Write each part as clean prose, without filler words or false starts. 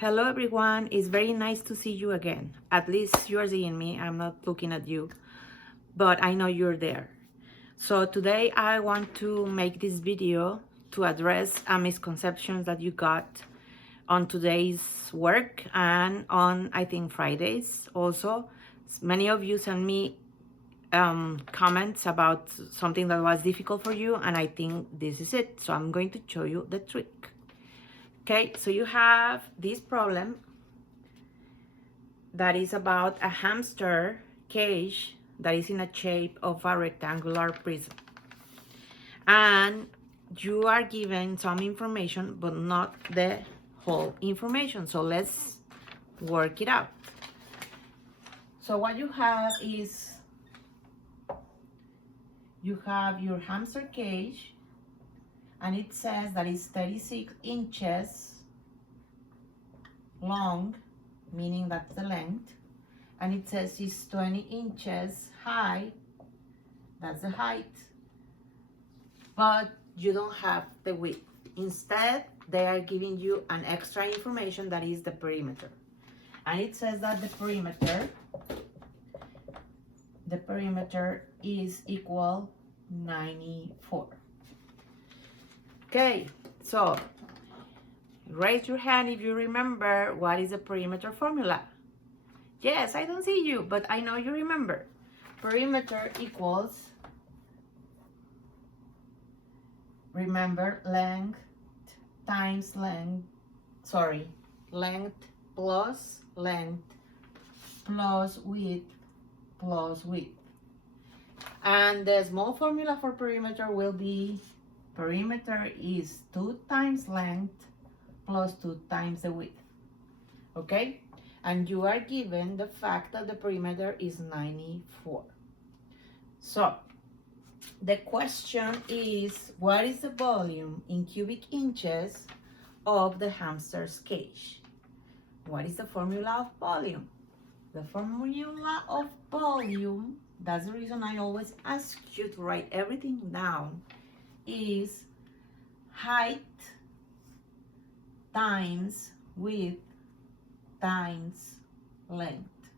Hello everyone, it's very nice to see you again. At least you are seeing me, I'm not looking at you, but I know you're there. So today I want to make this video to address a misconception that you got on today's work and on, I think, Fridays also. Many of you sent me comments about something that was difficult for you, and I think this is it. So I'm going to show you the trick. Okay, so you have this problem that is about a hamster cage that is in the shape of a rectangular prism. And you are given some information, but not the whole information. So let's work it out. So what you have is, you have your hamster cage, and it says that it's 36 inches long, meaning that's the length, and it says it's 20 inches high, that's the height, but you don't have the width. Instead, they are giving you an extra information that is the perimeter, and it says that the perimeter is equal 94. Okay, so raise your hand if you remember what is the perimeter formula. Yes, I don't see you, but I know you remember. Perimeter equals, remember, length plus length plus width plus width. And the small formula for perimeter will be, perimeter is 2 times length plus 2 times the width. Okay? And you are given the fact that the perimeter is 94. So the question is, what is the volume in cubic inches of the hamster's cage? What is the formula of volume? The formula of volume, that's the reason I always ask you to write everything down, is height times width times length.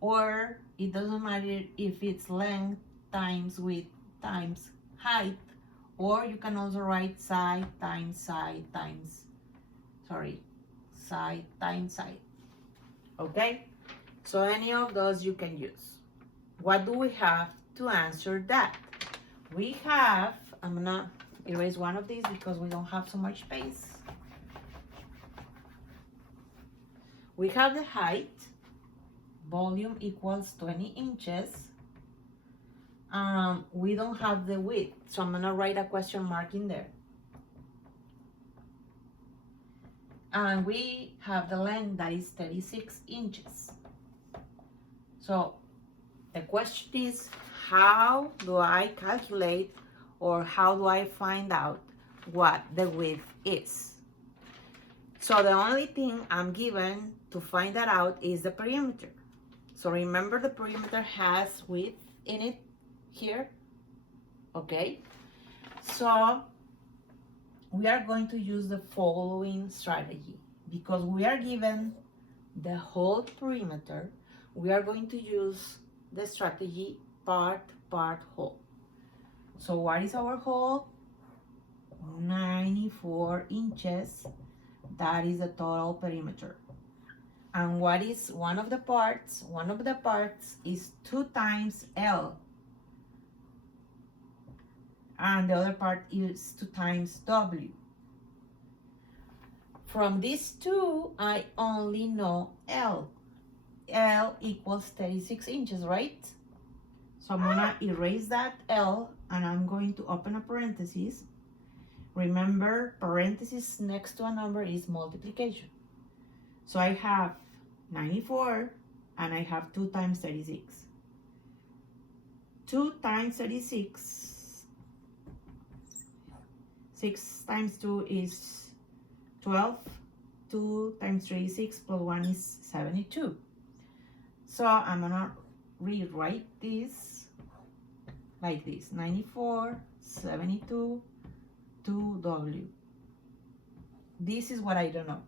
Or it doesn't matter if it's length times width times height, or you can also write side times side times, side times side. Okay? So any of those you can use. What do we have to answer that? We have, I'm gonna erase one of these because we don't have so much space. We have the height, volume equals 20 inches. We don't have the width, so I'm gonna write a question mark in there. And we have the length, that is 36 inches. So the question is, how do I calculate, or how do I find out what the width is? So the only thing I'm given to find that out is the perimeter. So remember, the perimeter has width in it here. Okay, so we are going to use the following strategy. Because we are given the whole perimeter, we are going to use the strategy part, whole. So what is our whole? 94 inches. That is the total perimeter. And what is one of the parts? One of the parts is 2 times L. And the other part is 2 times W. From these two, I only know L. L equals 36 inches, right? So I'm gonna erase that L, and I'm going to open a parenthesis. Remember, parenthesis next to a number is multiplication. So I have 94, and I have 2 times 36. 2 times 36, 6 times 2 is 12. 2 times 3 is 6, plus 1 is 72. So I'm gonna rewrite this like this: 94, 72, 2W. This is what I don't know.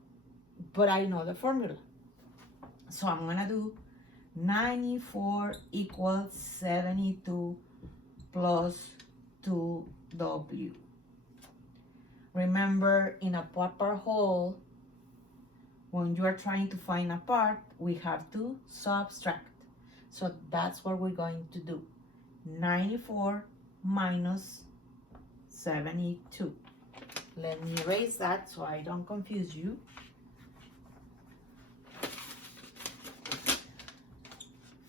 but I know the formula. So I'm gonna do 94 equals 72 plus 2W. Remember, in a proper whole, when you are trying to find a part, we have to subtract. So that's what we're going to do. 94 minus 72. Let me erase that so I don't confuse you.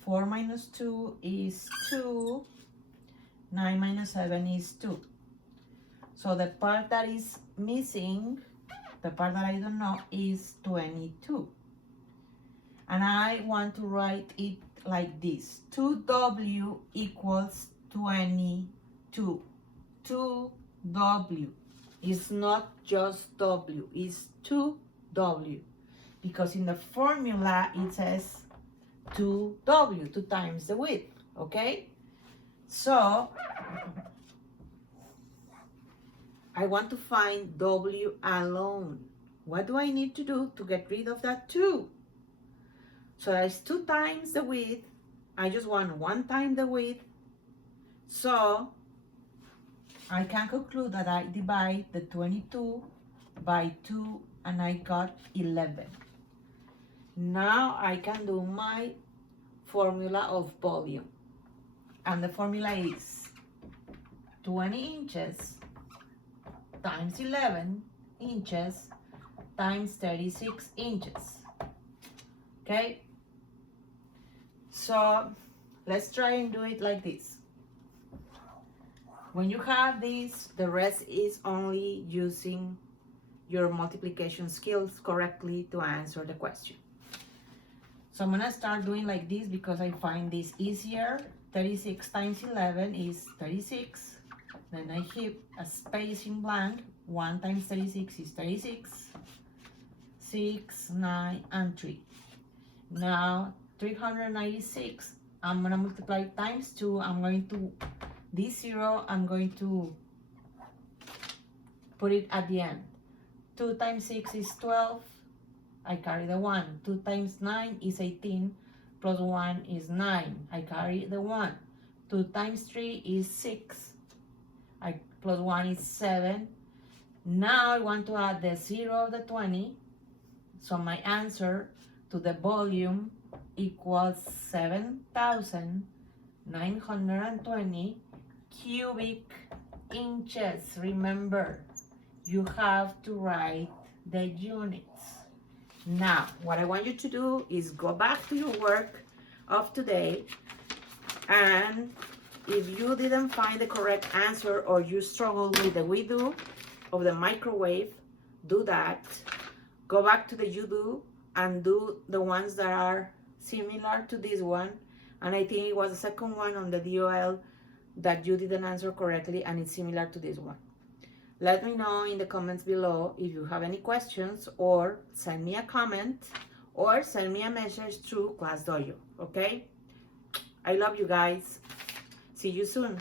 4 minus 2 is 2. 9 minus 7 is 2. So the part that is missing, the part that I don't know, is 22. And I want to write it like this. 2W equals 22. 2W. It's not just W, it's 2W. Because in the formula it says 2W, 2 times the width, okay? So I want to find W alone. What do I need to do to get rid of that 2? So that's 2 times the width. I just want 1 time the width. So I can conclude that I divide the 22 by 2 and I got 11. Now I can do my formula of volume. And the formula is 20 inches times 11 inches times 36 inches. Okay? So let's try and do it like this. When you have this, the rest is only using your multiplication skills correctly to answer the question. So I'm gonna start doing like this because I find this easier. 36 times 11 is 36. Then I keep a space in blank. 1 times 36 is 36. 6, 9, and 3. Now 396, I'm gonna multiply times 2. I'm going to, this 0, I'm going to put it at the end. 2 times 6 is 12. I carry the 1. 2 times 9 is 18. Plus 1 is 9. I carry the 1. 2 times 3 is 6. Plus 1 is 7. Now I want to add the 0 of the 20. So my answer to the volume equals 7,920 cubic inches. Remember, you have to write the units. Now, what I want you to do is go back to your work of today, and if you didn't find the correct answer or you struggle with the we do of the microwave, do that. Go back to the you do and do the ones that are similar to this one. And I think it was the second one on the DOL that you didn't answer correctly, and it's similar to this one. Let me know in the comments below if you have any questions, or send me a comment, or send me a message through Class Dojo, okay? I love you guys. See you soon.